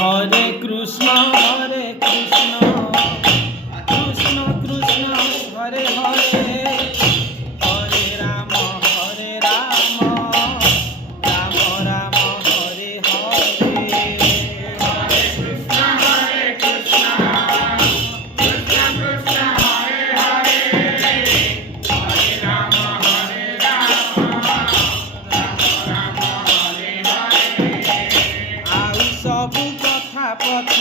হরে কৃষ্ণ কৃষ্ণ কৃষ্ণ হরে হরে হরে রাম রাম রাম হরে হরে হরে কৃষ্ণ কৃষ্ণ কৃষ্ণ হরে হরে হরে রাম রাম রাম হরে হরে। ଆଉ ସବୁ କଥା ପଛ